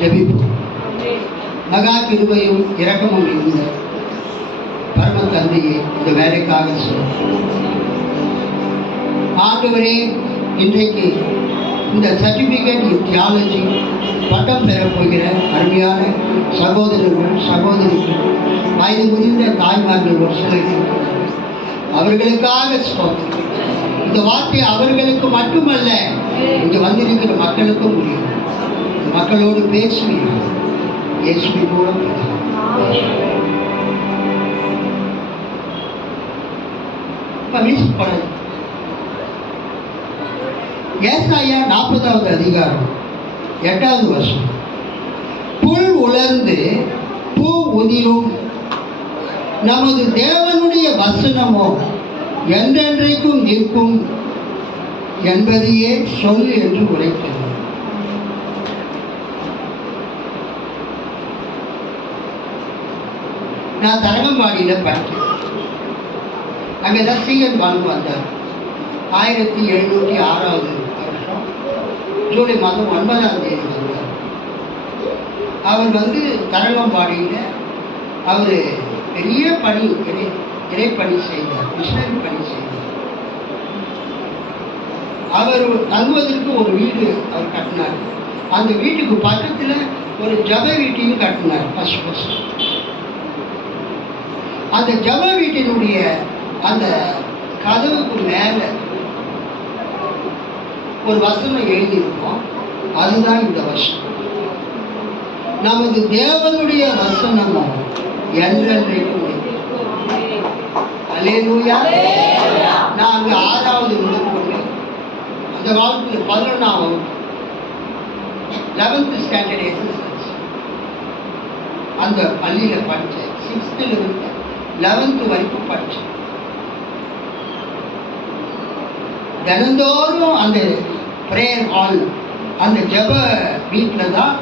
ஜெபிப்போம். மகா கிருபையும் இரக்கமும் இருந்த பரம தந்தையே இந்த வேலைக்காக ஆண்டவரே இன்றைக்கு இந்த சர்டிஃபிகேட் இன் தியாலஜி பட்டம் பெறப் போகிற அருமையான சகோதரர்கள் சகோதரிகள் வயது முதிர்ந்த தாய்மார்கள் ஒரு சிலர் இருக்கிறார்கள். அவர்களுக்காக இந்த வார்த்தை அவர்களுக்கு மட்டுமல்ல இங்கு வந்திருக்கிற மக்களுக்கும் முடியும் மக்களோடு பேசுவீர்கள். இயேசுவின் மூலம். ஏசாயா நாற்பதாவது அதிகாரம் எட்டாவது வருஷம் புல் உலர்ந்து பூ உதிரும். நமது தேவனுடைய வசனமோ என்றென்றைக்கும் நிற்கும் என்பதையே சொல் என்று உரைக்கிறது. நான் தரங்கம்பாடியில் படித்தேன் அங்கே தான் சீகன் பானு வந்தார். ஆயிரத்தி எழுநூற்றி ஆறாவது வருஷம் ஜூலை மாதம் ஒன்பதாம் தேதி வந்தார். அவர் வந்து தரங்கம்பாடியில் அவர் பெரிய பணி இறை இறைப்பணி செய்தார் மிஷனரி பணி செய்தார். அவர் தங்குவதற்கு ஒரு வீடு அவர் கட்டினார். அந்த வீட்டுக்கு பக்கத்தில் ஒரு ஜப வீட்டையும் கட்டினார் ஃபர்ஸ்ட் ஃபஸ்ட் அந்த ஜப வீட்டினுடைய அந்த கதவுக்கு மேலே ஒரு வசனம் எழுதியிருக்கோம். அதுதான் இந்த வருஷம் நமது தேவனுடைய வசனமும் என்றென்றைக்கும் அல்லேலூயா. நான் அங்கே ஆறாவது முதல் அந்த காலத்தில் பதினொன்றாம் வகுப்பு. லெவன்த்து ஸ்டாண்டர்ட் எஸ்எஸ்எல்சி அந்த பள்ளியில் படித்தேன் சிக்ஸ்த்தில் இருந்து லெவன்த்து வரைக்கும் படித்தேன் தினந்தோறும் அந்த ப்ரேயர் ஹால் அந்த ஜெப வீட்டில் தான்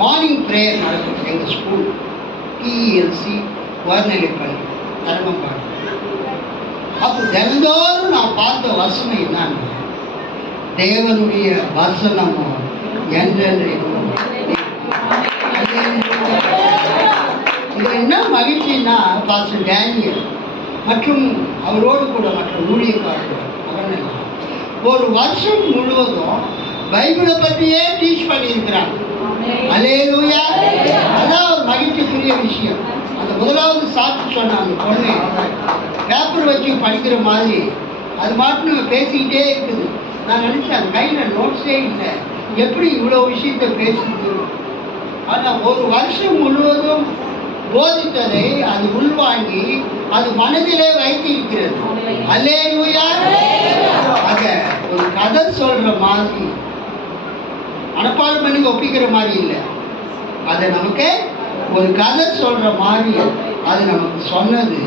மார்னிங் ப்ரேயர் நடக்கும் எங்கள் ஸ்கூல் டிஇஎல்சி உயர்நிலைப்பள்ளி தரமம்பாடு அப்போ தினந்தோறும் நான் பார்த்த வசனம் என்னன்னு தேவனுடைய வசனமும் என்றென்றைக்கும். இது என்ன மகிழ்ச்சின்னா பாஸ்டர் டேனியல் மற்றும் அவரோடு கூட மற்ற ஊழியக்காரர்கள் அவர்கள் ஒரு வருஷம் முழுவதும் பைபிளை பற்றியே டீச் பண்ணியிருக்கிறாங்க. அலேலூயா அதான் ஒரு மகிழ்ச்சிக்குரிய விஷயம். அந்த முதலாவது சாட்சி சொன்ன அந்த பொண்ணு பேப்பர் வச்சு படிக்கிற மாதிரி அது மாட்டு பேசிக்கிட்டே இருக்குது. நான் நினச்சேன் அது கையில் நோட்ஸே இல்லை. எப்படி இவ்வளோ விஷயத்தை பேசுது ஆனால் ஒரு வருஷம் முழுவதும் போதித்ததை அது உள்வாங்கி அது மனதிலே வைத்திருக்கிறது. அல்லேலூயா. அத ஒரு கதை சொல்ற மாதிரி மனப்பாடம் பண்ணி ஒப்பிக்கிற மாதிரி இல்லை. அதை நமக்கு ஒரு கதை சொல்ற மாதிரி அது நமக்கு சொன்னது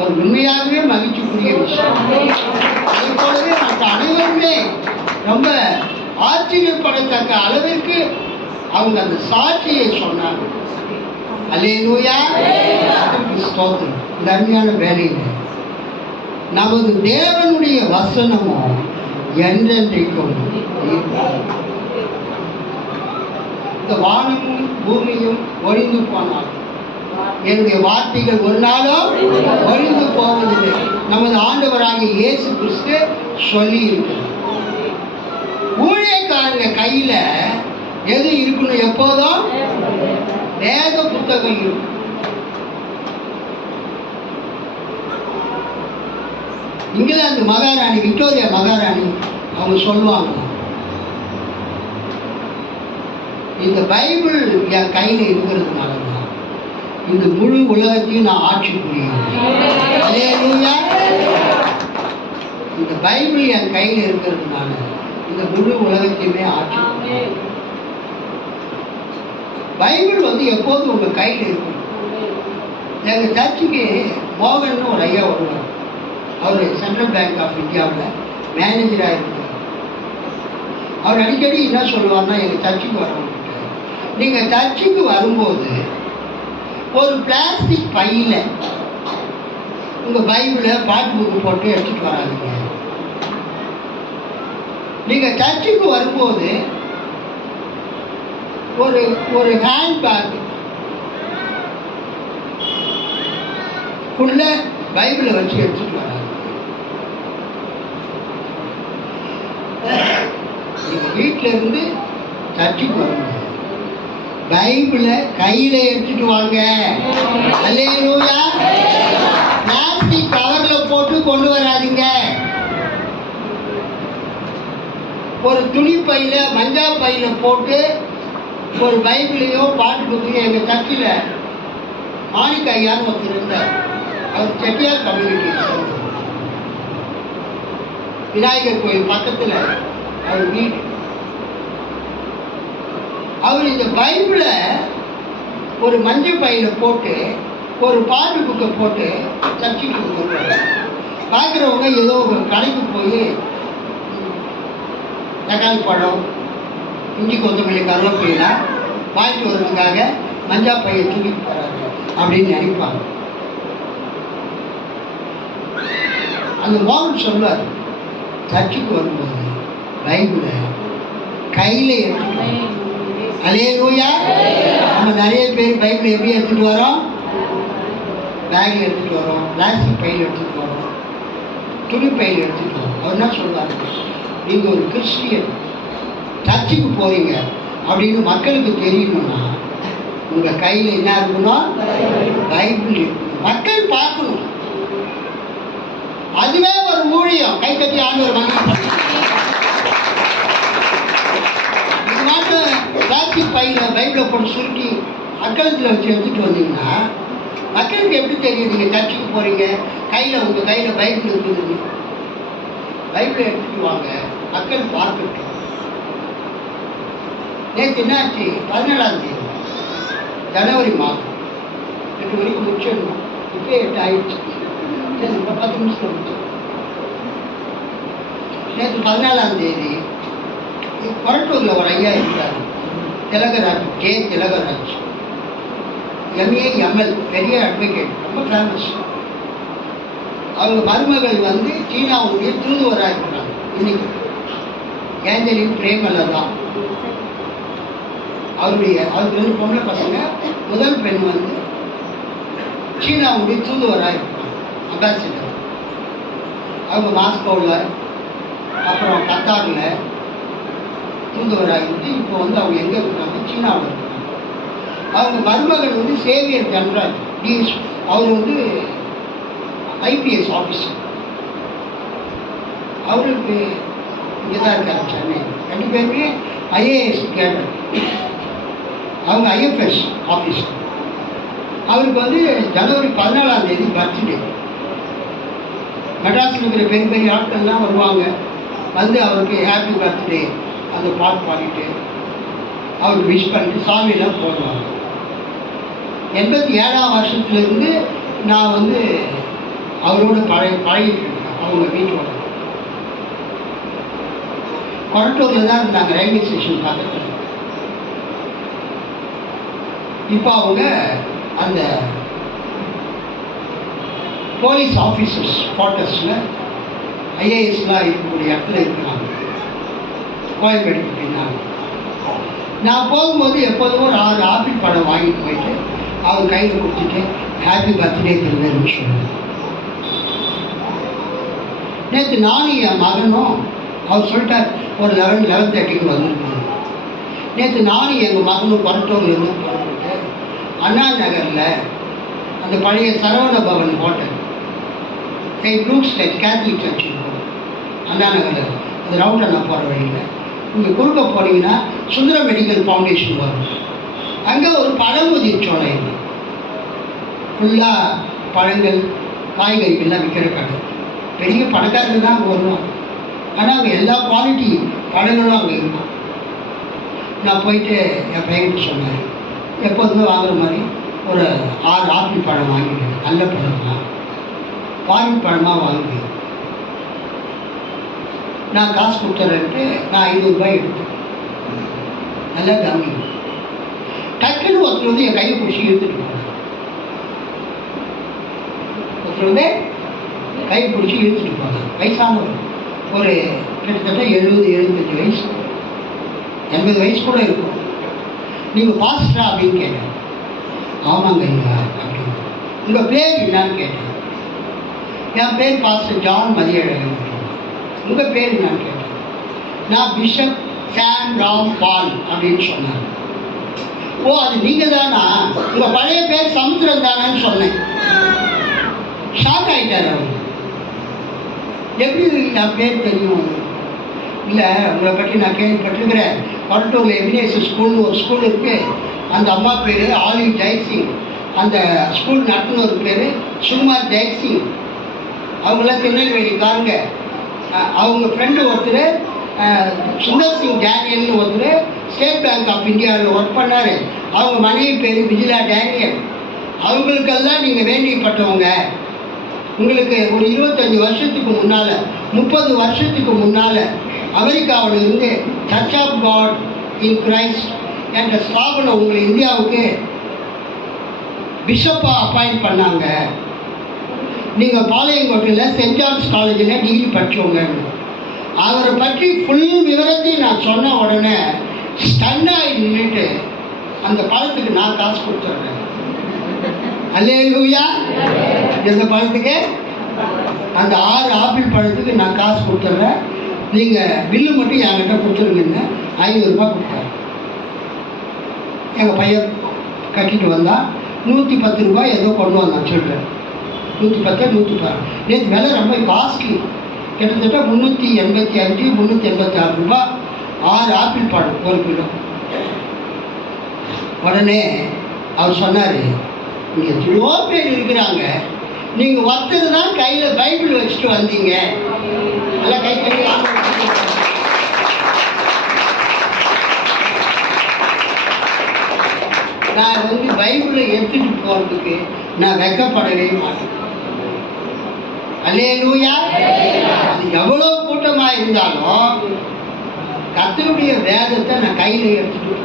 ஒரு உண்மையாகவே மகிழ்ச்சிக்குரிய விஷயம். அதே போலவே மற்ற அனைவருமே ரொம்ப ஆச்சரியப்படத்தக்க அளவிற்கு அவங்க அந்த சாட்சியை சொன்னாங்க கர்த்தருக்கு ஸ்தோத்திரம் இந்த அருமையான வேலையில் நமது தேவனுடைய வசனமும் என்றென்றைக்கும். இந்த வானமும் பூமியும் ஒழிந்து போனால் என்னுடைய வார்த்தைகள் ஒரு நாளும் ஒழிந்து போவதில்லை. நமது ஆண்டவராகிய இயேசு கிறிஸ்து சொல்லி இருக்கிறார் ஊழியக்காரங்க கையில எது இருக்கணும் எப்போதும் வேத புத்தகம் இருக்கும் இங்கிலாந்து மகாராணி விக்டோரியா மகாராணி அவங்க சொல்லுவாங்க. இந்த பைபிள் என் கையில் இருக்கிறதுனால தான் இந்த முழு உலகத்தையும் நான் ஆட்சி புரியுறேன் இந்த பைபிள் என் கையில் இருக்கிறதுனால இந்த முழு உலகத்தையுமே ஆட்சி புரியும் பைபிள் வந்து எப்போதும் உங்கள் கையில் இருக்கும். எங்கள் சர்ச்சுக்கு மோகன் ஒரு ஐயா வருவார். அவர் சென்ட்ரல் பேங்க் ஆஃப் இந்தியாவில் மேனேஜராக இருக்கிறார் அவர் அடிக்கடி என்ன சொல்லுவார்னா எங்கள் சர்ச்சுக்கு வர நீங்கள் சர்ச்சுக்கு வரும்போது ஒரு பிளாஸ்டிக் பையில் உங்கள் பைபிளை பாட்டு புக்கு போட்டு எடுத்துகிட்டு வராதுங்க. நீங்கள் சர்ச்சுக்கு வரும்போது ஒரு ஒரு ஹேண்ட் பேக் உள்ள பைபிளை வச்சு எடுத்துட்டு வராங்க வீட்டில இருந்து சர்ச்சுக்கு வரணும் பைபிளை கையில எடுத்துட்டு வாங்க. பிளாஸ்டிக் கவர்ல போட்டு கொண்டு வராதீங்க. ஒரு துணி பையில மஞ்சா பையில போட்டு ஒரு பைபிளையோ பாட்டு புக்கையோ எங்க சர்ச்சில் மாணிக்க ஐயான்னு ஒருத்தர் இருந்தார். அவர் செட்டியார் கம்யூனிட்டி விநாயகர் கோயில் பக்கத்தில் அவர் வீடு. அவர் இந்த பைபிளை ஒரு மஞ்சள் பையில போட்டு ஒரு பாட்டு புக்கை போட்டு சர்ச்சுக்கு வருவாங்க பார்க்குறவங்க ஏதோ ஒரு கடைக்கு போய் தக்காளி பழம் இஞ்சி கொத்தமல்லி கருவேப்பிலாம் வாங்கிட்டு வர்றதுக்காக மஞ்சா பையை தூக்கிட்டு போறாங்க அப்படின்னு நினைப்பாங்க. அந்த மோகன் சொல்லுவார் சர்ச்சுக்கு வரும்போது பைபிளை கையில் எடுத்துட்டு அலேலூயா. நம்ம நிறைய பேர் பைபிள் எப்படி எடுத்துட்டு வரோம்? பேக்கில் எடுத்துட்டு வரோம். பிளாஸ்டிக் பையில் எடுத்துட்டு வரோம். துணி பையில் எடுத்துட்டு வரோம். அவர் என்ன சொல்லுவாங்க நீங்க ஒரு கிறிஸ்டியன் சர்ச்சுக்கு போறீங்க. அப்படின்னு மக்களுக்கு தெரியணும்னா உங்க கையில என்ன இருக்கணும் பைபிள். மக்கள் பார்க்கணும். அதுவே ஒரு ஊழியம். கை கட்டி ஆண்டு மகிழ்ச்சி இது மாட்டம் பிளாஸ்டிக் பையில பைபிளை போட்டு சுருட்டி அக்களத்தில் வச்சு எடுத்துட்டு வந்தீங்கன்னா மக்களுக்கு எப்படி தெரியும் நீங்க சர்ச்சுக்கு போறீங்க? கையில உங்க கையில பைபிள் இருக்குது. பைபிளை எடுத்துட்டு வாங்க. மக்கள் பார்க்கட்டும். நேற்று என்னாச்சு? பதினேழாம் தேதி. ஜனவரி மாதம். எட்டு மணிக்கு முடிச்சிடணும். இப்போ எட்டு ஆயிடுச்சு. சரி இப்போ பத்து நிமிஷம் முடிச்சு நேற்று பதினாலாம் தேதி கொரட்டூரில் ஒரு ஐயா இருந்தார். Thilagaraj K. Thilagaraj. MA ML பெரிய அட்வொகேட் ரொம்ப ஃபேமஸ் அவங்க மருமகள் வந்து சீனாவுடைய தூதுவராக இருக்கிறாங்க. இன்னைக்கு. ஏஞ்சலின் பிரேமலா தான் அவருடைய அவருக்கு ரெண்டு பசங்க முதல் பெண் வந்து சீனாவுடைய தூதுவராக இருப்பாங்க அம்பாசிடர் அவங்க மாஸ்கோவில் அப்புறம் கத்தாரில் தூதுவராக இருந்து இப்போ வந்து அவங்க எங்கே இருக்காங்க? சீனாவில் இருக்காங்க. அவங்க மருமகள் வந்து சேவியர் ஜென்ரல் டிஎஸ் அவர் வந்து ஐபிஎஸ் ஆஃபீஸர் அவருக்கு இங்கே தான் இருக்காரு சென்னை. ரெண்டு பேருமே ஐஏஎஸ் கேட்டர் அவங்க ஐஎஃப்எஸ் ஆஃபீஸ் அவருக்கு வந்து ஜனவரி பதினாலாம் தேதி பர்த்டே மெட்ராஸில் இருக்கிற பெரிய பெரிய ஆட்கள்லாம் வருவாங்க. வந்து அவருக்கு ஹாப்பி பர்த்டே அந்த பாட்டு பாடிட்டு அவருக்கு விஷ் பண்ணிட்டு சாமியெல்லாம் போடுவாங்க. எண்பத்தி ஏழாம் வருஷத்துலேருந்து நான் வந்து அவரோட பழைய பழகிட்டு இருக்கேன். அவங்க வீட்டோட. கொரட்டூரில் தான் இருந்தாங்க ரயில்வே ஸ்டேஷன் பக்கத்தில். இப்போ அவங்க அந்த போலீஸ் ஆஃபீஸர்ஸ் குவார்ட்டர்ஸில் ஐஏஎஸ்லாம் இருக்கக்கூடிய இடத்துல இருக்கிறாங்க. கோயம்பேடு பின்னாங்க நான் போகும்போது எப்போதும் ஒரு ஆறு ஆப்பிள் பழம் வாங்கிட்டு போயிட்டு அவர் கையில் கொடுத்துட்டு ஹாப்பி பர்த்டே திருவேன்னு சொல்லுவேன் நேற்று நானும் என் மகனும் அவர் சொல்லிட்டார் ஒரு லெவன் லெவன் தேர்ட்டிக்கு வந்துருக்கணும். நேற்று நானும் எங்கள் மகனும் பரட்டூர்லேருந்து இருந்தோம் அண்ணா நகரில் அந்த பழைய Saravana Bhavan hotel. Saint Luke's Catholic church Anna நகரில். அந்த ரவுண்ட் அண்ணா போகிற வழியில். நீங்கள் குறுக்க போனீங்கன்னா சுந்தர மெடிக்கல் ஃபவுண்டேஷன் வரும். அங்கே ஒரு பழமுதிர் சோலை இருக்கு. ஃபுல்லாக பழங்கள் காய்கறிகள்லாம் விற்கிற கடை பெரிய பணக்காரங்க தான் அங்கே வருவாங்க. ஆனால் அங்கே எல்லா குவாலிட்டி பழங்களும் அங்கே இருக்கும். நான் போயிட்டு என் பையன்கிட்ட சொன்னேன். எப்போதுமே வாங்குற மாதிரி ஒரு ஆறு ஆப்பிள் பழம் வாங்கிட்டேன் நல்ல பழம் தான். பழமாக வாங்கி நான் காசு கொடுத்துறேன்ட்டு நான் ஐநூறுரூபாய் எடுத்தேன். நல்லா கம்மி டக்குன்னு ஒருத்தர் வந்து என் கையை பிடிச்சி இழுத்துட்டு போனார். ஒருத்தர் வந்து கை பிடிச்சி இழுத்துட்டு போனார். வயசானவர். ஒரு கிட்டத்தட்ட எழுபது எழுபத்தஞ்சு வயசு. எண்பது வயசு கூட இருக்கும். நீங்கள் பாஸ்டரா அப்படின்னு கேட்டேன். ஆமாங்க ஐயா அப்படின்னு. உங்கள் பேர் என்னன்னு கேட்டேன். என் பேர் பாஸ்டர் ஜான் மதியழகன் உங்கள் பேர் என்னன்னு கேட்டேன். நான் பிஷப் சாம் ராம் பால் அப்படின்னு சொன்னாங்க. ஓ அது நீங்கள் தானா உங்கள் பழைய பேர் சமுத்திரம் தானேன்னு சொன்னேன். ஷாக் ஆகிட்டார் அவர். எப்படி என் பேர் தெரியும்? இல்லை உங்களை பற்றி நான் கேள்விப்பட்டிருக்கிறேன். பரட்டூரில் எபினேஸ் ஸ்கூல்னு ஒரு ஸ்கூல் இருக்குது அந்த அம்மா பேர் ஆலிவ் ஜெயசிங் அந்த ஸ்கூல் நடத்துனவர் பேர் சுகுமார் ஜெயசிங் அவங்களாம் திருநெல்வேலிக்காரங்க. காருங்க அவங்க ஃப்ரெண்டு ஒருத்தர் சுந்தர் சிங் டேனியல்னு ஒருத்தர் ஸ்டேட் பேங்க் ஆஃப் இந்தியாவில் ஒர்க் பண்ணார். அவங்க மனைவி பேர் விஜிலா டேனியல். அவங்களுக்கெல்லாம் நீங்கள் வேண்டியப்பட்டவங்க உங்களுக்கு ஒரு இருபத்தஞ்சி வருஷத்துக்கு முன்னால் முப்பது வருஷத்துக்கு முன்னால் அமெரிக்காவிலிருந்து Church of God in Christ என்ற ஸ்தாபனம் உங்களை இந்தியாவுக்கு பிஷப்பாக அப்பாயிண்ட் பண்ணாங்க. நீங்கள் பாளையங்கோட்டையில் சென்ட் ஜான்ஸ் காலேஜில் டிகிரி படிச்சவங்க. அவரை பற்றி ஃபுல் விவரத்தையும் நான் சொன்ன உடனே ஸ்டன்னாகி நின்றுட்டு அந்த பழத்துக்கு நான் காசு கொடுத்துட்றேன் அல்லே லூயா எந்த பழத்துக்கு? அந்த ஆறு ஆப்பிள் பழத்துக்கு நான் காசு கொடுத்துட்றேன் நீங்கள் பில்லு மட்டும் என்கிட்ட கொடுத்துருங்கன்னு ஐநூறுரூபா கொடுத்தாரு. எங்கள் பையன் கட்டிட்டு வந்தால் நூற்றி பத்து ரூபாய் ஏதோ கொண்டு வந்தான் சொல்கிறேன் நூற்றி பத்து நூற்றி பத்து நேற்று விலை ரொம்ப காஸ்ட்லி கிட்டத்தட்ட முந்நூற்றி எண்பத்தி அஞ்சு முந்நூற்றி எண்பத்தி ஆறு ரூபாய் ஆறு ஆப்பிள் பழம் ஒரு கிலோ. உடனே அவர் சொன்னார் இங்கே எவ்வளோ பேர் இருக்கிறாங்க. நீங்கள் ஒருத்தர் தான் கையில் பைபிள் வச்சுட்டு வந்தீங்க. நான் வந்து பைபிளை எடுத்துட்டு போகிறதுக்கு நான் வெக்கப்படவே மாட்டேன். அல்லேலூயா. அது எவ்வளோ கூட்டமாக இருந்தாலும் கத்தருடைய வேதத்தை நான் கையில் எடுத்துட்டு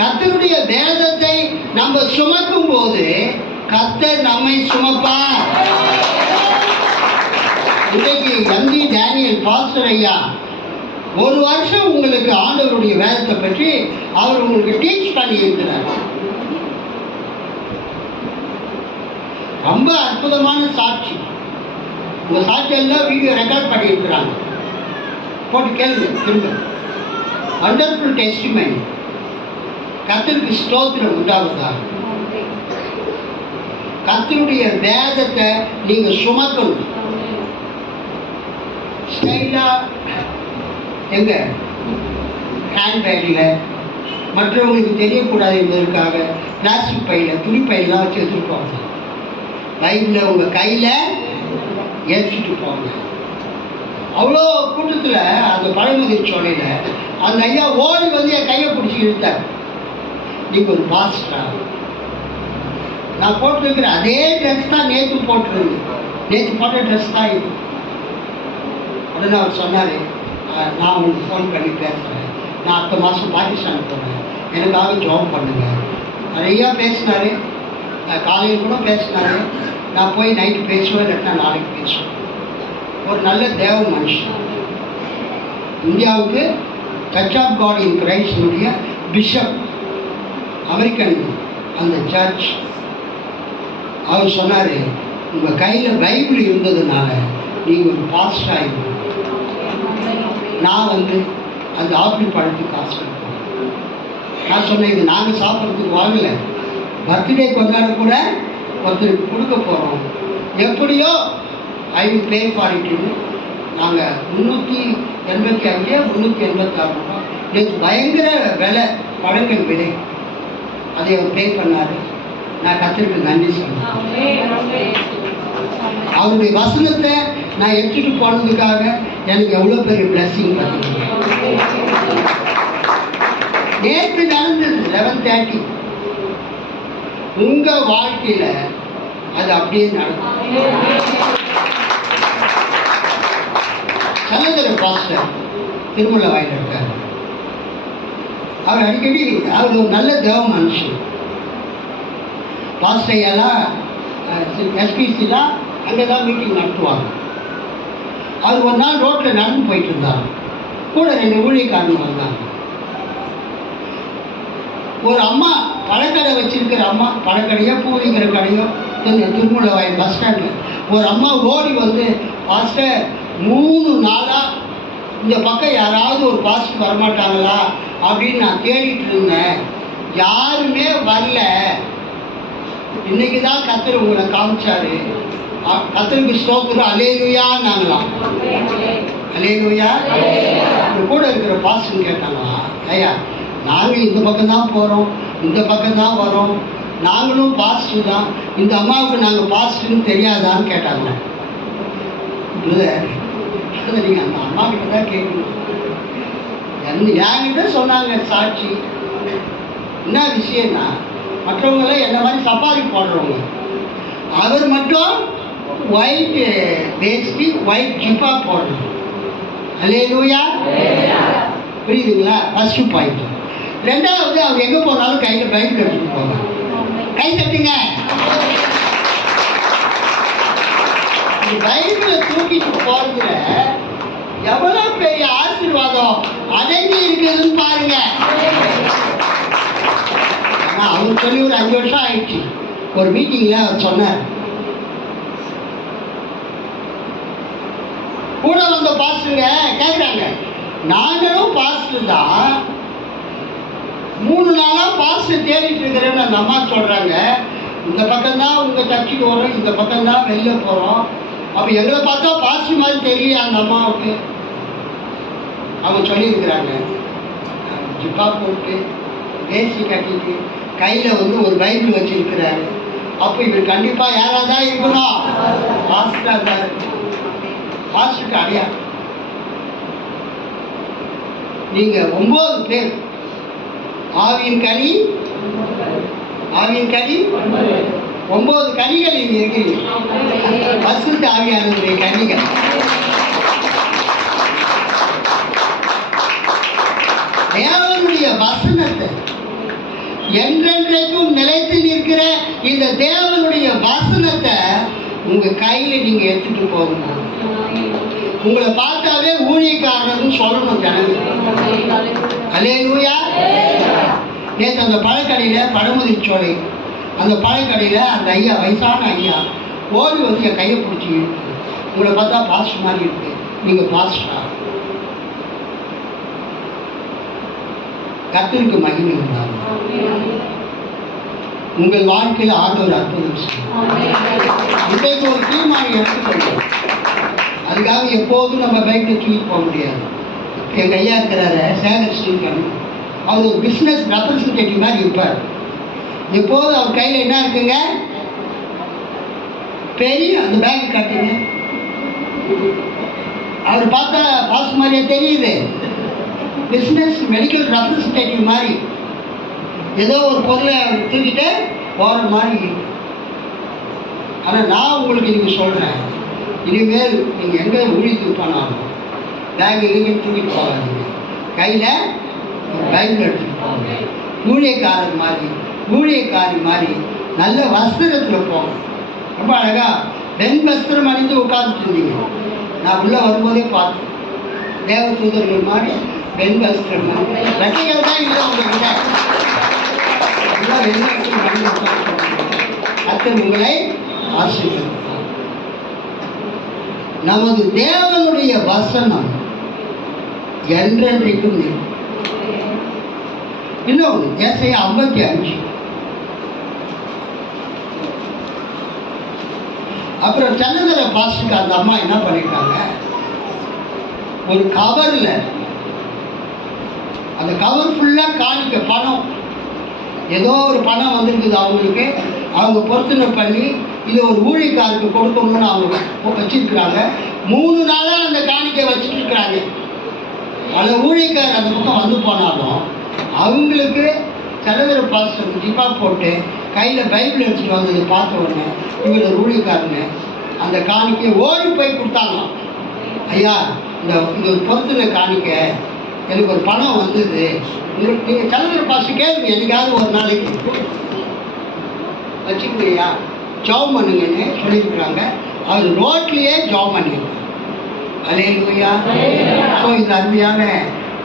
கத்தருடைய வேதத்தை நம்ம சுமக்கும் போது கத்தர் நம்மை சுமப்பார். இன்றைக்கு எம்பி டேனியல் பாஸ்டர் ஐயா ஒரு வருஷம் உங்களுக்கு ஆண்டவருடைய வேதத்தை பற்றி அவர் உங்களுக்கு டீச் பண்ணி இருக்கிறார் ரொம்ப அற்புதமான சாட்சி. உங்க சாட்சி எல்லாம் வீடியோ ரெக்கார்ட் பண்ணி இருக்கிறாங்க போட்டு கேளுங்க திரும்ப. வண்டர்ஃபுல் டெஸ்டிமெண்ட் கத்தருக்கு ஸ்தோத்திரம் உண்டாவதாக. கத்தருடைய வேதத்தை நீங்க சுமக்கணும். ஸ்டைலா எங்க? ஹேண்ட்பேக்கில் மற்றவங்களுக்கு தெரியக்கூடாது என்பதற்காக பிளாஸ்டிக் பையில் துணி பையெல்லாம் வச்சு எடுத்துட்டு போங்க பைபிளை உங்கள் கையில் ஏற்றிட்டு போங்க அவ்வளோ கூட்டத்தில் அந்த பழமுதிர் சோலையில் அந்த ஐயா ஓடி வந்து என் கையை பிடிச்சி இழுத்தார். நீங்கள் ஒரு பாஸ்டரா? நான் போட்டிருக்கிற அதே ட்ரெஸ் தான் நேற்று போட்டிருந்தேன் நேற்று போட்ட ட்ரெஸ் தான் இது. உடனே அவர் சொன்னார் நான் உங்களுக்கு ஃபோன் பண்ணி பேசுகிறேன் நான் அடுத்த மாதம் பாகிஸ்தான் போகிறேன் எனக்காக ஜாப் பண்ணுங்க. நிறையா பேசினாரு. காலையில் கூட பேசினாரு. நான் போய் நைட்டு பேசுவேன் இல்லாட்டினா நாளைக்கு பேசுவேன். ஒரு நல்ல தேவ மனுஷன். இந்தியாவுக்கு சர்ச் ஆஃப் காட் இன் கிரைஸ்டுடைய பிஷப் அமெரிக்கன் அந்த சர்ச் அவர் சொன்னார் உங்கள் கையில் பைபிள் இருந்ததுனால நீங்கள் ஒரு பாஸ்ட் ஆகிடும் நான் வந்து அந்த ஆப்பிள் பழத்துக்கு காசு கொடுப்பேன். நான் சொன்னேன் இது நாங்கள் சாப்பிட்றதுக்கு வாங்கல. பர்த்டே கொண்டாட கூட ஒருத்தருக்கு கொடுக்க போகிறோம் எப்படியோ ஐ பே ஃபார் இட்னு நாங்கள் முந்நூற்றி எண்பத்தி அஞ்சு முந்நூற்றி எண்பத்தாறு ரூபாய். நேற்று பயங்கர விலை பழங்கள் விலை. அதை அவர் பே பண்ணார். நான் கத்திரிக்கு நன்றி சொன்னேன் அவருடைய வசனத்தை நான் எடுத்துட்டு போனதுக்காக எனக்கு எவ்வளோ பெரிய பிளஸ்ஸிங் நேற்று நடந்தது லெவன் தேர்ட்டி உங்க வாழ்க்கையில அது அப்படியே நடக்கும். சல்லதர பாஸ்டர் திருமலை வாயில் இருக்கார். அவர் அடிக்கடி அவர் ஒரு நல்ல தேவ மனுஷன். பாஸ்டர் எல்லாம் எஸ்பிசிலாம் அங்கே தான் மீட்டிங் நடத்துவாங்க. அது ஒரு நாள் ரோட்டில் நடந்து போயிட்டு இருந்தாங்க. கூட ரெண்டு ஊழியக்காரங்க வந்தாங்க. ஒரு அம்மா பழக்கடை வச்சிருக்கிற அம்மா பழக்கடையோ பூவிக்கிற கடையோ திருமூலவாயன் பஸ் ஸ்டாண்டில் ஒரு அம்மா ஓடி வந்து பாஸ்டர் மூணு நாளாக இந்த பக்கம் யாராவது ஒரு பாஸ்டர் வரமாட்டாங்களா? அப்படின்னு நான் தேடிட்டு இருந்தேன். யாருமே வரல. இன்னைக்கு தான் கத்தர் உங்களை காமிச்சாரு. அ- ஸ்டோக்கு ஸ்தோத்திரம். அலேலுயா நாங்களாம் அலேலுயா கூட இருக்கிற பாஸ்டர் கேட்டாங்களா? ஐயா நாங்கள் இந்த பக்கம் தான் போகிறோம் இந்த பக்கம் தான் வரோம். நாங்களும் பாஸ்டர் தான். இந்த அம்மாவுக்கு நாங்கள் பாஸ்டர்னு தெரியாதான்னு கேட்டாங்க. இல்லை நீங்கள் அந்த அம்மா கிட்ட தான் கேட்கணும் என் என்கிட்ட சொன்னாங்க சாட்சி. என்ன விஷயம்னா மற்றவங்களாம் என்ன மாதிரி சப்பாரி போடுறவங்க. அவர் மட்டும் ஒயிட் வேஷ்டி ஒயிட் ஜிப்பா போடணும் அலே லூயா புரியுதுங்களா? ஃபர்ஸ்ட் பாயிண்ட் ரெண்டாவது அவர் எங்கே போனாலும் கையில் பைபிள் கட்டிட்டு போவாங்க கை கட்டுங்க இந்த பைபிளை தூக்கிட்டு போறதுல எவ்வளவு பெரிய ஆசீர்வாதம்? அடங்கி இருக்குதுன்னு பாருங்க. அவங்க சொல்லி ஒரு அஞ்சு வருஷம் ஆயிடுச்சு. ஒரு மீட்டிங்ல அவர் சொன்னார். கூட வந்த பாஸ்டருங்க கேட்குறாங்க நாங்களும் பாஸ்டர் தான். மூணு நாளா பாஸ்டர் தேடிட்டு இருக்கிறேன்னு அந்த அம்மா சொல்றாங்க. இந்த பக்கம் தான் உங்க சர்ச்சுக்கு வரோம் இந்த பக்கம் தான் வெளில போறோம். அப்ப எங்களை பார்த்தா பாஸ்டர் மாதிரி தெரியல அந்த அம்மாவுக்கு. அவங்க சொல்லியிருக்கிறாங்க. ஜிப்பா போட்டு ஏசி கட்டிட்டு கையில் வந்து ஒரு பைபிள் வச்சிருக்கிறாரு. அப்போ இவர் கண்டிப்பாக யாராக தான் இருக்கணும்? பாஸ்டராக தான் பாஸ்டருக்கு அடையாது நீங்கள் ஒம்பது பேர். ஆவியின் கனி ஆவியின் கனி ஒம்பது கனிகள் இங்கே இருக்கிறீங்க பசுத்த ஆவியானவருடைய கனிகள். தேவனுடைய வசனத்தை என்றென்றைக்கும் நிலைத்து நிற்கிற இந்த தேவனுடைய வசனத்தை உங்க கையில நீங்க எடுத்துட்டு போகணும். உங்களை பார்த்தாவே ஊழியக்காரர்னு சொல்லணும் ஜனங்க அலேலூயா நேற்று அந்த பழக்கடையில் பழமுதிரி சோலை. அந்த பழக்கடையில் அந்த ஐயா வயசான ஐயா ஓடி வந்து என் கையை பிடிச்சி உங்களை பார்த்தா பாஸ்ட் மாதிரி இருக்கு. நீங்கள் பாஸ்டா கத்தருக்கு மகிமை உண்டாகும். உங்கள் வாழ்க்கையில் ஆண்டவர் அற்புதம் செய்யும். இன்றைக்கு ஒரு தீர்மானம் எடுத்துக்கொள்ளும் அதுக்காக எப்போதும் நம்ம பைக்கை தூக்கிட்டு போக முடியாது. எங்கள் ஐயா இருக்கிறாரு சேகர் ஸ்ரீகன் அவர் ஒரு பிஸ்னஸ் ரெப்ரசன்டேட்டிவ் மாதிரி இருப்பார். எப்போதும் அவர் கையில் என்ன இருக்குங்க? பெரிய அந்த பேக் காட்டுங்க. அவர் பார்த்தா பாஸ் மாதிரியே தெரியுது. பிஸ்னஸ் மெடிக்கல் ரெப்ரசன்டேட்டிவ் மாதிரி. ஏதோ ஒரு பொருளை தூக்கிட்டு போகிற மாதிரி. ஆனால் நான் உங்களுக்கு இன்னைக்கு சொல்கிறேன் இனிமேல் நீங்கள் எங்கே ஊழித்து போனாலும் பேக் எங்கேயும் தூக்கிட்டு போகாதீங்க. கையில் ஒரு பைபிள் எடுத்துகிட்டு போங்க. ஊழியக்காரர் மாதிரி ஊழியக்காரி மாதிரி நல்ல வஸ்திரத்தில் போங்க. ரொம்ப அழகாக பெண் வஸ்திரம் அணிந்து உட்கார்ந்துட்டு இருந்தீங்க. நான் உள்ளே வரும்போதே பார்த்தேன். தேவ தூதர்கள் மாதிரி பெண் வஸ்திரம் மாதிரி. தான் இல்லை உங்ககிட்ட அத்தை வஸ்திரம் உங்களை ஆசிரியர் நமது தேவனுடைய வசனம் என்றென்றைக்கும் இன்னொன்று ஏசையா ஐம்பத்தி அஞ்சு. அப்புறம் சென்னதர பாஸ்டுக்கு அந்த அம்மா என்ன பண்ணிட்டாங்க? ஒரு கவரில் அந்த கவர் ஃபுல்லாக காணிக்க பணம். ஏதோ ஒரு பணம் வந்திருக்குது அவங்களுக்கு. அவங்க பொருத்தனை பண்ணி இதை ஒரு ஊழிக்காருக்கு கொடுக்கணும்னு அவங்க வச்சிருக்கிறாங்க. மூணு நாளாக அந்த காணிக்கை வச்சுட்டு இருக்கிறாங்க. பல ஊழிக்கார் அந்த பக்கம் வந்து போனாலும் அவங்களுக்கு செலவிர பாஸ்டர் ஜிப்பா போட்டு கையில் பைபிள் எடுத்துகிட்டு வந்தது பார்த்த உடனே இவர் ஒரு அந்த காணிக்கையை ஓடி போய் கொடுத்தாங்க ஐயா இந்த இந்த பொருத்தின காணிக்கை எனக்கு ஒரு பணம் வந்தது. உங்களுக்கு நீங்கள் செலவிர பாஸ்டர் கேளுங்க என்னைக்காவது ஒரு நாளைக்கு வச்சுக்கலையா ஜாப் பண்ணுங்கன்னு சொல்லியிருக்கிறாங்க. அவர் ரோட்லேயே ஜாப் பண்ணியிருக்காங்க அலேலுயா ஸோ இந்த அருமையான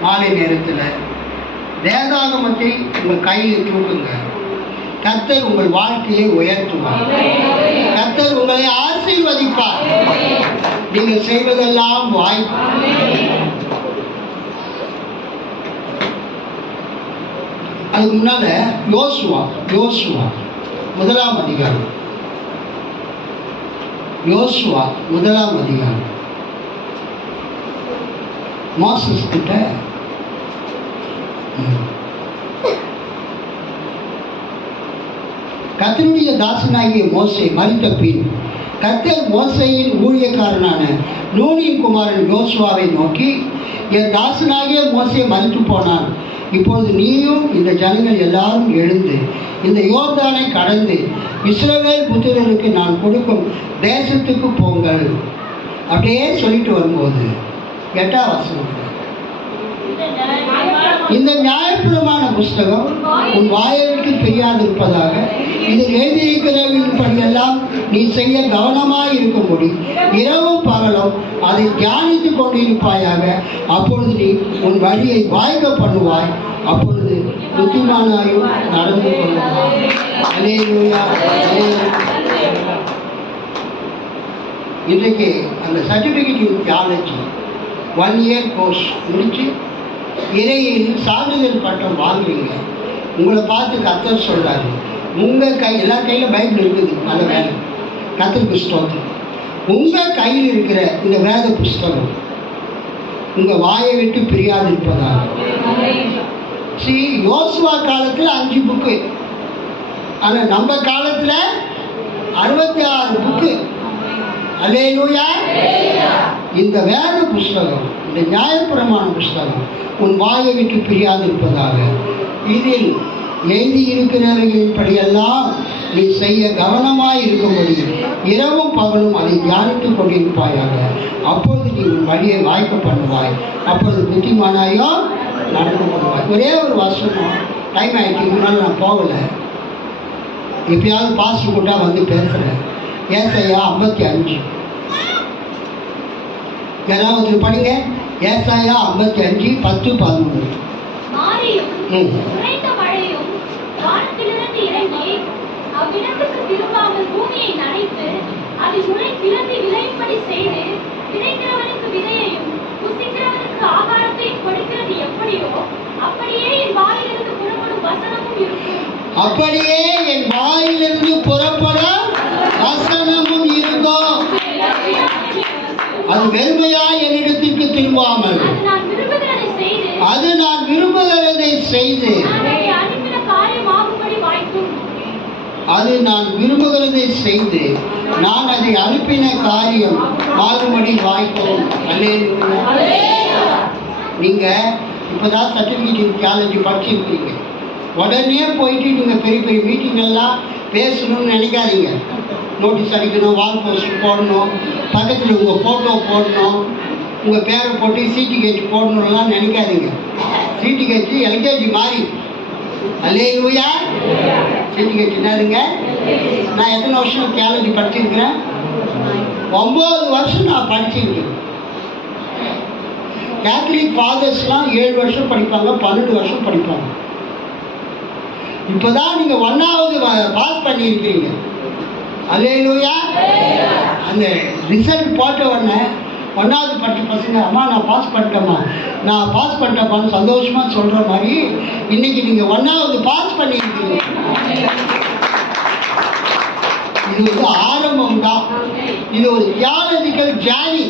மாலை நேரத்தில் வேதாகமத்தை உங்கள் கையில் தூக்குங்க. கர்த்தர் உங்கள் வாழ்க்கையை உயர்த்துவார். கர்த்தர் உங்களை ஆசீர்வதிப்பார். நீங்கள் செய்வதெல்லாம் வாய்ப்பு. அதுக்கு முன்னால யோசுவா யோசுவா முதலாம் அதிகாரம். யோசுவா முதலாம் அதிகாரம். மோசஸ் கிட்ட கத்தனுடைய தாசனாகிய மோசை மறித்த பின் கர்த்தர் மோசையின் ஊழியக்காரனான நூனின் குமாரன் யோசுவாவை நோக்கி என் தாசனாகிய மோசை மறித்து போனான். இப்போது நீயும் இந்த ஜனங்கள் எல்லாரும் எழுந்து இந்த யோர்தானை கடந்து இஸ்ரவேல் புத்திரருக்கு நான் கொடுக்கும் தேசத்துக்கு போங்கள். அப்படியே சொல்லிட்டு வரும்போது எட்டாம் வசனம். இந்த நியாயபுரமான புஸ்தகம் உன் வாயலுக்கு தெரியாதிருப்பதாக இதில் எழுதியிருக்கிறபடியெல்லாம் நீ செய்ய கவனமாக இருக்கும்படி இரவும் பகலும் அதை தியானித்துக் கொண்டிருப்பாயாக. அப்பொழுது நீ உன் வழியை வாய்க்க பண்ணுவாய். அப்பொழுது புத்திமானாயும் நடந்து கொள்ளுவாய் இன்றைக்கு அந்த certificate in theology one year course முடிச்சு இறையில் சான்றிதழ் பட்டம் வாங்குவீங்க உங்களை பார்த்து கத்தர் சொல்கிறாரு உங்கள் கை எல்லா கையில் பைபிள் இருக்குது. நல்ல வேலை. கத்திரிக்கு ஸ்டோத்திரம் உங்கள் கையில் இருக்கிற இந்த வேத புஸ்தகம் உங்கள் வாயை விட்டு பிரியாது இருப்பதாக சி யோசுவா காலத்தில் அஞ்சு புக்கு. ஆனால் நம்ம காலத்தில் அறுபத்தி ஆறு புக்கு. அதே நூயா இந்த வேத புஸ்தகம் இந்த நியாயபுரமான புஸ்தகம் உன் வாயை விட்டு பிரியாதிருப்பதாக இதில் எழுதியிருக்கிறவைகளின்படியெல்லாம் நீ செய்ய கவனமாய் இருக்கும்படி இரவும் பகலும் அதை தியானித்துக் கொண்டிருப்பாயாக. அப்பொழுது நீ உன் வழியை வாய்க்க பண்ணுவாய். அப்பொழுது புத்திமானாயோ நடந்து கொள்வாய். ஒரே ஒரு வருஷம் டைம் ஆயிடுச்சு முன்னால் நான் போகலை. எப்பயாவது பாஸ்டர் கூட்டா வந்து பேசுகிறேன் ஏசையா ஐம்பத்தி அஞ்சு. ஒருத்தர் படிங்க. ஏசாயா ஐம்பத்தி அஞ்சு பத்து மாரியும் ம். அவ்விடத்துக்கு திரும்பாமல் பூமியை நனைத்து அது முளை பிளந்து விளையும்படி செய்து விதைக்கிறவனுக்கு விதையையும் புசிக்கிறவனுக்கு ஆகாரத்தையும் கொடுக்கிறது எப்படியோ அப்படியே என் வாயிலிருந்து புறப்படும் வசனமும் இருக்கும். அப்படியே என் வாயிலிருந்து புறப்பட வசனமும் இருக்கும். அது வெறுமையா என்னிடத்திற்கு திரும்பாமல் அது நான் விரும்புகிறதை செய்து அது நான் விரும்புகிறதை செய்து நான் அதை அனுப்பின காரியம் ஆகும்படி வாய்க்கும் அது நான் விரும்புகிறதை செய்து நான் அதை அனுப்பின காரியம் மாறுபடி வாய்ப்போம் அல்லேலூயா. நீங்க இப்பதான் சர்டிஃபிகேட் காலேஜ் படிச்சிருக்கீங்க. உடனே போயிட்டு நீங்க பெரிய பெரிய மீட்டிங் எல்லாம் பேசணும்னு நினைக்காதீங்க. நோட்டீஸ் அடிக்கணும் வால் போஸ்ட் போடணும் பக்கத்தில் உங்கள் ஃபோட்டோ போடணும் உங்கள் பேரை போட்டு சீட்டு கேட்டு போடணும்லாம் நினைக்காதீங்க. சீட்டு கேட்டு எல்கேஜி மாறி. அல்லேலூயா. கேள்வி கேட்டு நான் எத்தனை வருஷம் தியாலஜி படிச்சிருக்கிறேன்? ஒம்பது வருஷம் நான் படிச்சிருக்கேன். கேத்தலிக் ஃபாதர்ஸ்லாம் ஏழு வருஷம் படிப்பாங்க பன்னெண்டு வருஷம் படிப்பாங்க. இப்போதான் நீங்கள் ஒன்றாவது பாஸ் பண்ணியிருக்கீங்க இல்லையா அந்த ரிசல்ட் போட்ட உடனே ஒன்றாவது படித்த பசங்க அம்மா நான் பாஸ் பண்ணிட்டேம்மா. நான் பாஸ் பண்ணிட்டேப்பான்னு சந்தோஷமாக சொல்கிற மாதிரி இன்னைக்கு நீங்கள் ஒன்றாவது பாஸ் பண்ணியிருக்கீங்க. இது வந்து ஆரம்பம் தான் இது ஒரு தியாலஜிக்கல் ஜேர்னி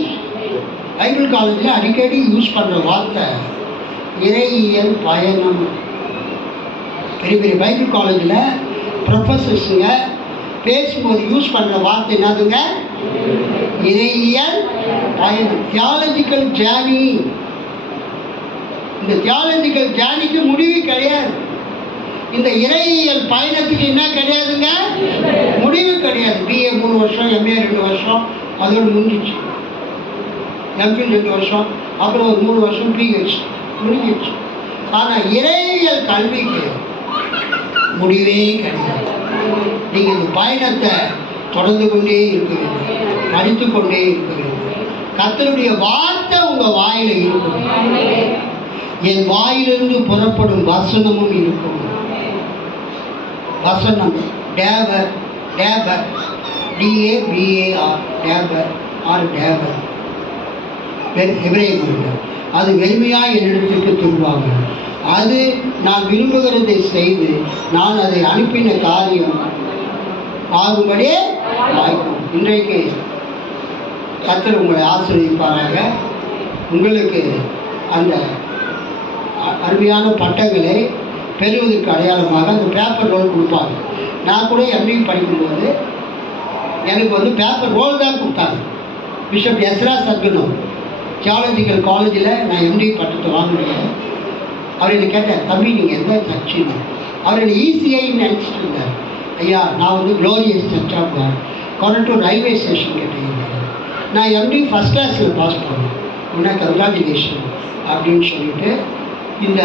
பைபிள் காலேஜில் அடிக்கடி யூஸ் பண்ணுற வார்த்தை. இறையியல் பயணம். பெரிய பெரிய பைபிள் காலேஜில் ப்ரொஃபஸர்ஸுங்க பேசும்போது யூஸ் பண்ணுற வார்த்தை என்னதுங்க? இறையியல் பயணம். தியாலஜிக்கல் ஜேர்னி இந்த தியாலஜிக்கல் ஜேர்னிக்கு முடிவு கிடையாது. இந்த இறையியல் பயணத்துக்கு என்ன கிடையாதுங்க? முடிவு கிடையாது. பிஏ மூணு வருஷம் எம்ஏ ரெண்டு வருஷம் அதோடு முடிஞ்சிச்சு. எம்பில் ரெண்டு வருஷம் அப்புறம் ஒரு மூணு வருஷம் பிஹெச் முடிஞ்சிச்சு. ஆனால் இறையியல் கல்விக்கு முடிவே கிடையாது. நீங்கள் இந்த பயணத்தை தொடர்ந்து கொண்டே இருக்க படித்து கொண்டே இருக்க வேண்டும். வார்த்தை உங்கள் வாயில் இருக்கும். என் வாயிலிருந்து புறப்படும் வசனமும் இருக்கும். வசனம். டேவர் டேபர் டிஏ டேபர் ஆர் டேபர் எபிரேய அது எளிமையாக என்னிடத்திற்கு திரும்புவாங்க அது நான் விரும்புகிறதை செய்து நான் அதை அனுப்பின காரியம் ஆகும்படியே வாய்க்கும். இன்றைக்கு கத்தர் உங்களை ஆசிரியப்பாராக உங்களுக்கு அந்த அருமையான பட்டங்களை பெறுவதற்கு அடையாளமாக அந்த பேப்பர் ரோல் கொடுப்பாங்க. நான் கூட எம்டி படிக்கும்போது எனக்கு வந்து பேப்பர் ரோல் தான் கொடுத்தாங்க. பிஷப் எஸ்ரா சர்க்குனம் தியாலஜிக்கல் காலேஜில் நான் எம்டி பட்டத்தை வாங்கினேன். அவர் என்ன கேட்டார் தம்பி நீங்கள் எந்த சர்ச்சுன்னு? அவர் என்ன ஈஸியாக நினச்சிட்டு இருந்தார். ஐயா நான் வந்து க்ளோரியஸ் சர்ச்சாக ஆஃப் கொரட்டூர் ரயில்வே ஸ்டேஷன் கேட்டேன் நான் எம்டி ஃபஸ்ட் கிளாஸில் பாஸ் பண்ணேன். உடனே கங்க்ராச்சுலேஷன் அப்படின்னு சொல்லிட்டு இந்த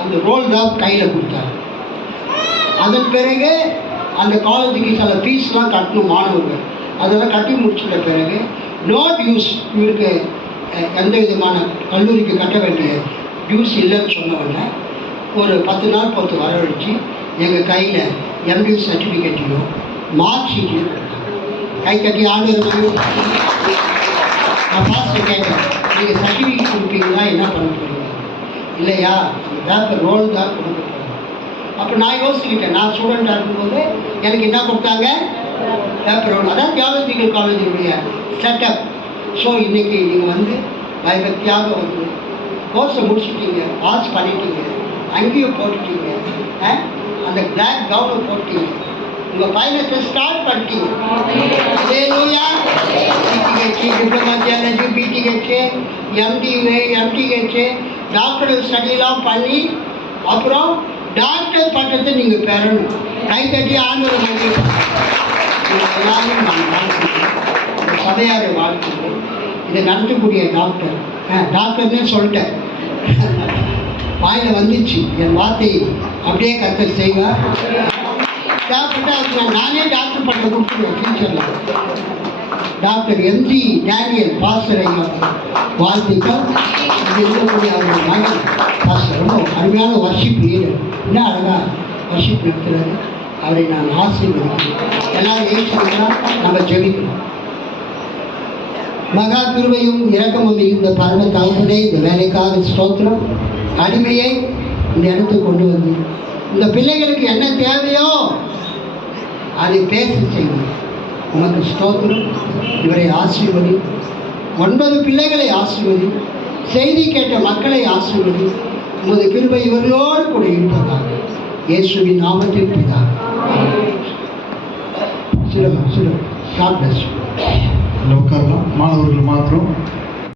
அந்த ரோல் தான் கையில் கொடுத்தாரு. அதன் பிறகு அந்த காலேஜுக்கு சில ஃபீஸ்லாம் கட்டணும் மாணவர்கள். அதெல்லாம் கட்டி முடிச்சிட்ட பிறகு நோட் யூஸ் இவருக்கு எந்த விதமான கல்லூரிக்கு கட்ட வேண்டிய யூஸ் இல்லைன்னு சொன்ன உடனே ஒரு பத்து நாள் பொறுத்து வரவழைச்சு எங்கள் கையில் எம்டி சர்டிஃபிகேட்டையும் மார்க் ஷீட்டையும் கை கட்டி ஆண்டு நான் பாஸ்ட்டு கேட்டேன். நீங்கள் சர்டிஃபிகேட் கொடுப்பீங்களா? என்ன பண்ண போறீங்க இல்லையா? ஏதாவது பேப்பர் ரோல் தான் கொடுக்கப்படும் அப்போ நான் யோசிச்சுக்கிட்டேன். நான் ஸ்டூடெண்டாக இருக்கும்போது எனக்கு என்ன கொடுத்தாங்க? பேப்பர் ரோல் அதான் தியாலஜிக்கல் காலேஜினுடைய செட்டப் ஸோ இன்றைக்கி நீங்கள் வந்து பயபக்தியாக வந்து கோர்ஸை முடிச்சுட்டீங்க. பாஸ் பண்ணிட்டீங்க. அங்கேயும் போட்டுட்டீங்க. ஆ? அந்த பிளாக் கவுனை போட்டீங்க உங்கள் பயணத்தை ஸ்டார்ட் பண்ணிட்டீங்க. Hallelujah. Diploma theology BTH MTA MTH doctor ஸ்டடிலாம் பண்ணி அப்புறம் டாக்டர் பட்டத்தை நீங்கள் பெறணும். கை தட்டி ஆண்டவர் எல்லாரும் நான் வாழ்த்துகிறேன். இந்த இதை நடத்தக்கூடிய டாக்டர் ஆ, டாக்டர்னே சொல்லிட்டேன். வாயில் வந்துச்சு. என் வார்த்தை அப்படியே கத்தல் செய்வார். தேவைப்பட்டா அதுக்கு நான் நானே டாக்டர் பட்டம் கொடுத்துருவேன். ஃபியூச்சரில் டாக்டர் எம்ஜி டேனியல் பாஸ்டர் ஐயா வாழ்த்துக்கள். இங்கே இருக்கக்கூடிய அவருடைய மகன் பாஸ்டர் ரொம்ப அருமையான வர்ஷிப் லீடர் என்ன அழகா வர்ஷிப் நடத்துறாரு அவரை நான் ஆசீர்வதிக்கிறேன் எல்லாரும் ஏற்றுக்கிறா நம்ம ஜெபிக்கணும் மகா கிருபையும் இரக்கமும் இந்த பரம தகப்பனே இந்த வேலைக்காக ஸ்தோத்திரம் அடிமையை இந்த இடத்துக்கு கொண்டு வந்து இந்த பிள்ளைகளுக்கு என்ன தேவையோ அதை பேச செய்யும் உனக்கு ஸ்தோத்திரம் இவரை ஆசீர்வதி ஒன்பது பிள்ளைகளை ஆசீர்வதி செய்தி கேட்ட மக்களை ஆசீர்வதி. உமது கிருபை இவர்களோடு கூட இருப்பதாக. இயேசுவின் நாமத்தில் பிதா. சில சில God bless உட்காரலாம். மாணவர்கள் மாத்திரம்.